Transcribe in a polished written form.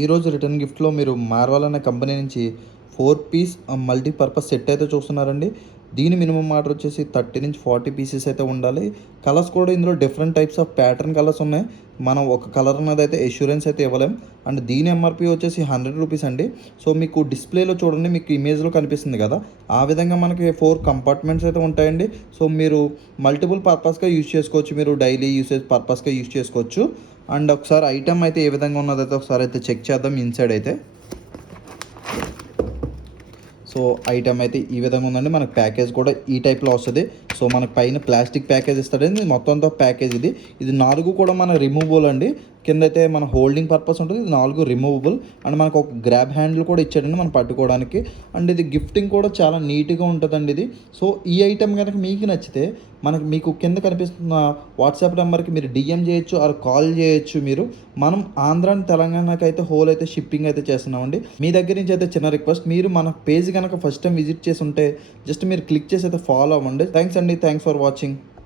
ఈరోజు రిటర్న్ గిఫ్ట్‌లో మీరు మార్వెల్ అనే కంపెనీ నుంచి 4 పీస్ మల్టీపర్పస్ సెట్ అయితే చూస్తున్నారండి. దీని మినిమమ్ ఆర్డర్ వచ్చేసి 30-40 పీసెస్ అయితే ఉండాలి. కలర్స్ కూడా ఇందులో different types of pattern colours ఉన్నాయి. మనం ఒక కలర్ అన్నదైతే అష్యూరెన్స్ అయితే ఇవ్వలేం. అండ్ దీని ఎంఆర్‌పీ వచ్చేసి రూ. 100 అండి. సో మీకు డిస్‌ప్లేలో చూడండి, మీకు ఇమేజ్‌లో కనిపిస్తుంది కదా! ఆ విధంగా మనకి 4 కంపార్ట్మెంట్స్ అయితే ఉంటాయండి. సో మీరు మల్టిపుల్ పర్పస్‌గా యూజ్ చేసుకోవచ్చు. మీరు డైలీ యూసేజ్ పర్పస్‌గా యూజ్ చేసుకోవచ్చు. అండ్ ఒకసారి ఐటెమ్ అయితే ఏ విధంగా ఉన్నదైతే ఒకసారి అయితే చెక్ చేద్దాం ఇన్సైడ్ అయితే. సో ఐటెమ్ అయితే ఈ విధంగా ఉందండి. మనకు ప్యాకేజ్ కూడా ఈ టైప్‌లో వస్తది. సో మనకు పైన ప్లాస్టిక్ ప్యాకేజ్ ఇస్తాడండి. మొత్తం అంతా ప్యాకేజ్ ఇది. ఇది 4 కూడా మన రిమూవబుల్ అండి. కిందైతే మన హోల్డింగ్ పర్పస్ ఉంటుంది. ఇది 4 రిమూవబుల్. అండ్ మనకు ఒక గ్రాబ్ హ్యాండిల్ కూడా ఇచ్చాడండి మనం పట్టుకోవడానికి. అండ్ ఇది గిఫ్టింగ్ కూడా చాలా నీట్‌గా ఉంటదండి ఇది. సో ఈ ఐటెమ్ గనక మీకు నచ్చితే మీకు కింద కనిపిస్తున్న వాట్సాప్ నెంబర్‌కి మీరు డీఎం చేయొచ్చు ఆర్ కాల్ చేయొచ్చు మీరు. మనం ఆంధ్ర అండ్ తెలంగాణకైతే హోల్ అయితే షిప్పింగ్ అయితే చేస్తున్నామండి. మీ దగ్గర నుంచి అయితే చిన్న రిక్వెస్ట్, మీరు మన పేజ్ గనక ఫస్ట్ టైం విజిట్ చేసి ఉంటే జస్ట్ మీరు క్లిక్ చేసి అయితే ఫాలో అవ్వండి. థ్యాంక్స్ అండి. Thanks for watching.